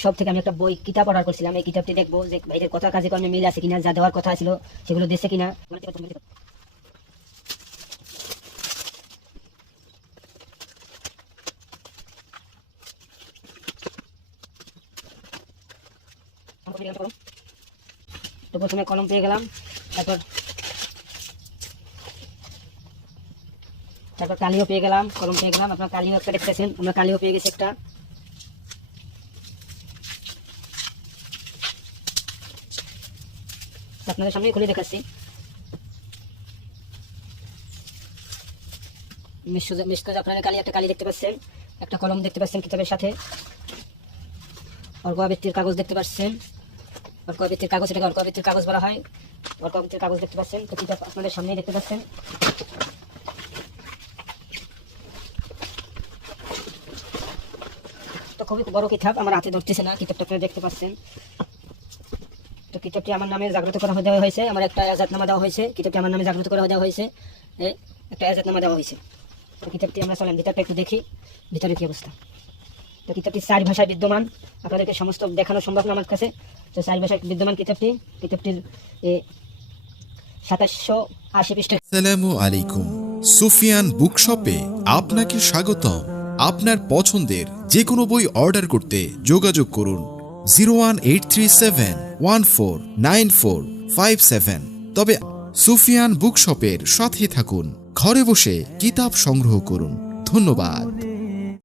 Bookshop থেকে আমি একটা বই কিতাব অর্ডার করছিলাম। এই কিতাবটি দেখবো যে ভাইদের কথা কাজে কর্মে মিল আছে কিনা, যা দেওয়ার কথা ছিল সেগুলো দিচ্ছে কিনা। তো প্রথমে কলম পেয়ে গেলাম, তারপর কালিও পেয়ে গেলাম, কলম পেয়ে গেলাম। আপনার কালিও একটা দেখতেছেন, আমরা কালিও পেয়ে গেছি একটা। আপনাদের সামনে খুলে দেখাচ্ছি। আপনারা কালি একটা কালি দেখতে পাচ্ছেন, একটা কলম দেখতে পাচ্ছেন কিতাবের সাথে, অর্ক আবৃত্তির কাগজ দেখতে পাচ্ছেন। অর্ক আবৃত্তির কাগজ, এটাকে অর্ক আবৃত্তির কাগজ বলা হয়। অর্ক আবৃত্তির কাগজ দেখতে পাচ্ছেন, তো কিতাব আপনাদের সামনেই দেখতে পাচ্ছেন। তো খুবই বড় কিতাব, আমার হাতে ধরতেছে না, কিতাবটা আপনারা দেখতে পাচ্ছেন। তো কিতাবটি আমার নামে জাগ্রত করা দেওয়া হয়েছে, আমার একটা এজাজতনামা দেওয়া হয়েছে। কিতাবটি আমার নামে জাগ্রত করা দেওয়া হয়েছে, একটা এজাজতনামা দেওয়া হয়েছে। তো কিতাবটি আমরা চলেন ভিতরটা একটু দেখি, ভিতরে কি অবস্থা। তো কিতাবটি 4 ভাষায় বিদ্যমান, আপনাদেরকে সমস্ত দেখানো সম্ভব না আমার কাছে। তো 4 ভাষায় বিদ্যমান কিতাবটির 2780 পৃষ্ঠা। আসসালামু আলাইকুম। সুফিয়ান বুকশপে আপনাকে স্বাগতম। আপনার পছন্দের যে কোনো বই অর্ডার করতে যোগাযোগ করুন 01837149457। তবে সুফিয়ান বুকশপের সাথে থাকুন, ঘরে বসে কিতাব সংগ্রহ করুন। ধন্যবাদ।